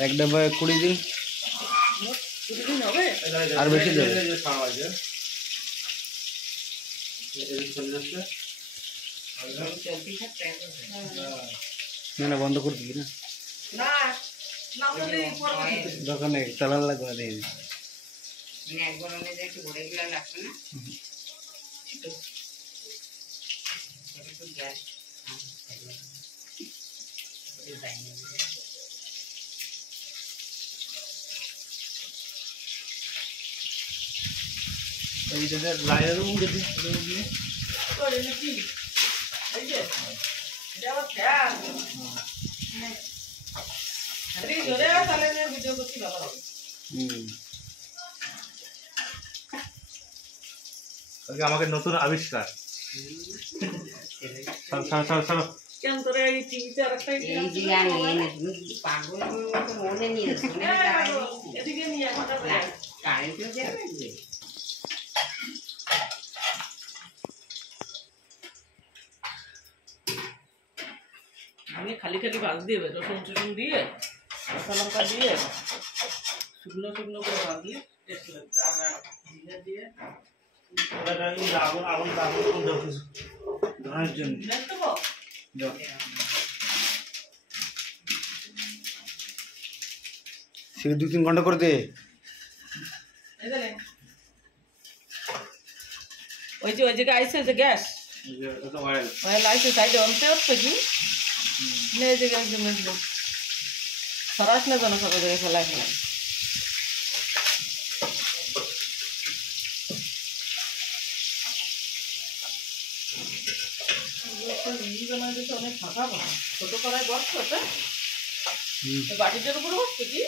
এক ডাব্বায় 20 দিন হবে আর বেশি যাবে না বন্ধ করে দিবি না দোকানে চালান লাগবে দেখি একবার একটু ঘুরে গেলে লাগবে না আমাকে নতুন আবিষ্কার খালি খালি ভাজ দিয়ে রসুন টসুন দিয়ে কাঁচা লঙ্কা দিয়ে শুকনো শুকনো করে ভাজলে টেস্ট লাগবে আর জিরা দিয়ে সে 2-3 ঘন্টা করে দে ওই যে আইসে যে গ্যাস অয়েল আইসে সাইডে অনতে হচ্ছে কি নে যে গ্যাস জমে সরাস না জানো সব জায়গায় ফেলাই ফেলাই অনেক ফাঁকা পাবো ছোট কড়াই বসতো বাটিটার উপরে বসতো কি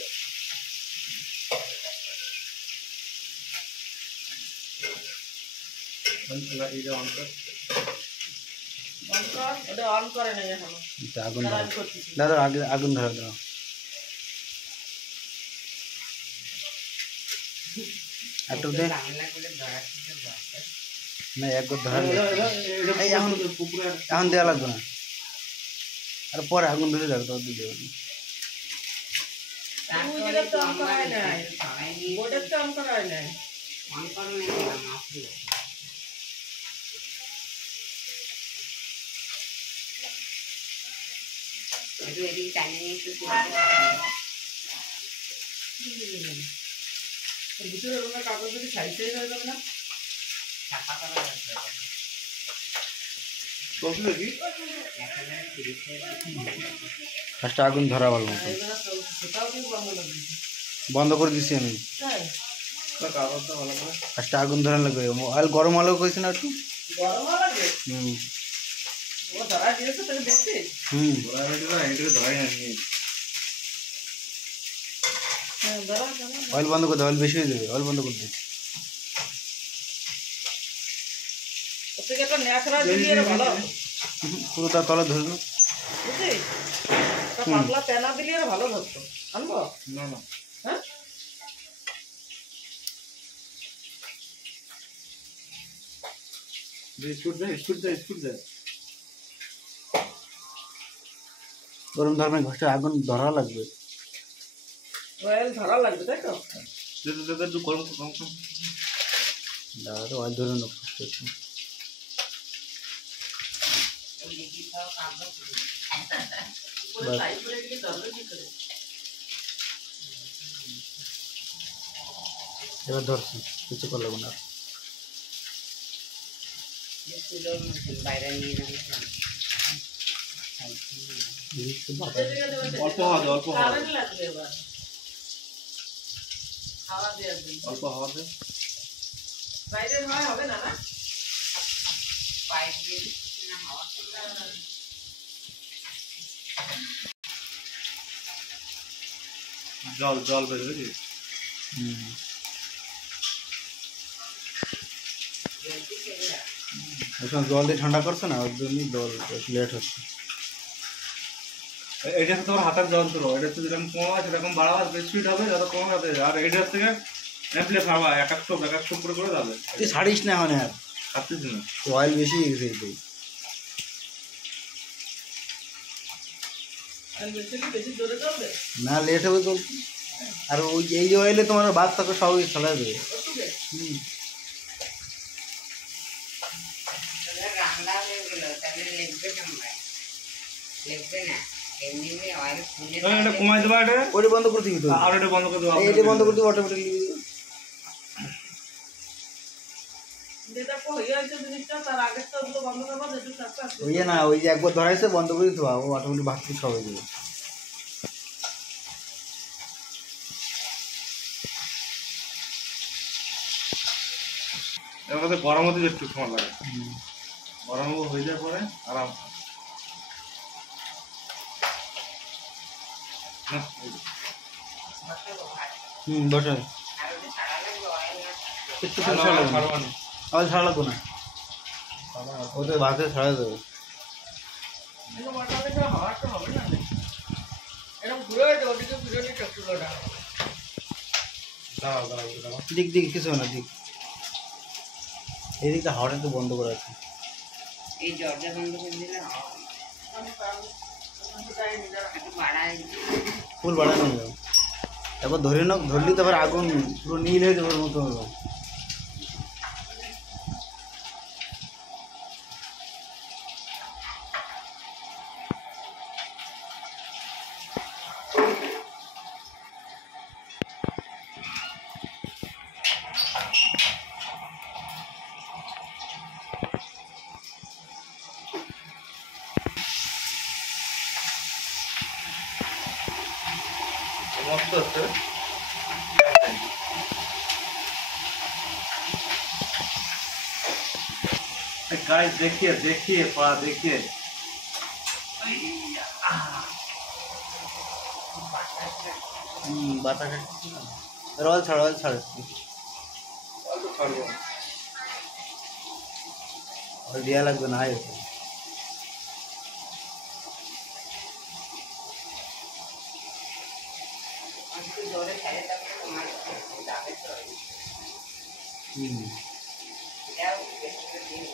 অন করে নাই এখনো আগুন দাদা আগুন ধরা দাও একটু দে না একবার ধরা এখন দেওয়া লাগবে না আর পরে আগুন ধরে যাবে তো দিয়ে দেবেন কাগজ যদি সাইজ হয়ে যাবে না ফার্স্ট আগুন ধরা ভালো মতো বন্ধ করে দিচ্ছি আমি ফার্স্ট আগুন ধরা লাগবে অয়েল গরম আলো কইছে না একটু অয়েল বন্ধ করে দে অয়েল বেশি হয়ে যাবে অয়েল বন্ধ করে দে পুরো তার তলা ধরে না পাতলা পেনা দিলে ভালো ধরতো আনবো না না হ্যাঁ গরম ধর্মে ঘষটা আগুন ধরা লাগবে অয়েল ধরা লাগবে তাই তো একটু গরম দাদা তো অয়েল ধরে না এবার ধরছি কিছু করলে না বাইরে নিয়ে অল্প হবে অল্প হবে অল্প হবে বাইরে হবে না না পাইপ দিয়ে না হাওয়া জল বেরোবে জল দিয়ে ঠান্ডা করছে না ওর জন্যই জল লেট হচ্ছে এটা তোমার হাতের যন্ত্র এটা তো যেরকম কম আছে সেরকম বাড়াবা স্পিড হবে যত কম হবে আর এটার থেকে অ্যাম্পলিফায়ার খাওয়া এক এক সব করে যাবে তুই ছাড়িস না এখন আর খাচ্ছিস না অয়েল বেশি গেছে বেশি জোরে চলবে না লেট হবে তো। আর ওই এই যে অয়েলে তোমার ভাত থাকে সবই ছড়াই দেবে। হুম। তাহলে রান্না হয়ে গেল, তাহলে লেগবে কেমন? লেগবে না, এমনি এমনি অয়েল ফুলে এটা কমাই দেবা, এটা ওইটা বন্ধ করে দিবি তো। আর এটা বন্ধ করে দেবা। এইটা বন্ধ করে দিবি অটোমেটিকলি। যেটা হয়ে আছে জিনিসটা তার আগে তো ওগুলো বন্ধ করবো, যেটু থাকতে আসবে। ওই যে না ওই যে একবার ধরাইছে বন্ধ করে দিতে ও অটোমেটিক ভাত ঠিক হয়ে যাবে। এর মধ্যে গরম হতে একটু সময় লাগে, গরম হয়ে যাওয়ার পরে আরাম। বসাই আর ওটা ছাড়া লাগবে, অয়েল না থাকবে। একটু ছাড়া লাগবে না। আবার ছাড়া লাগবে না, ওটা ভাতে ছাড়া যাবে। এগুলো মোটা দেখে হাওয়াটা হবে না, এরকম ঘুরে ওঠে, ওদিকে ঘুরে নিতে একটু লোটা। দিক দিক কিছু না, দিক এই দিকটা হাওয়াটা একটু বন্ধ করা আছে। এই দরজা বন্ধ করে দিলে হাওয়া একটু বাড়ায় ফুল বাড়ানো যাবে। তারপর ধরে নাও, ধরলি তারপর আগুন পুরো নীল হয়ে যাবে ওর মতো হবে। মস্ত আছে। गाइस देखिए देखिए पा देखिए, বাতাস রল ছাড়, রল ছাড়, রল দেওয়া লাগবে না। হয় একটু জোরে ছেড়ে থাকলে তোমার যাবে তো। এটাও বেশি করে দিয়ে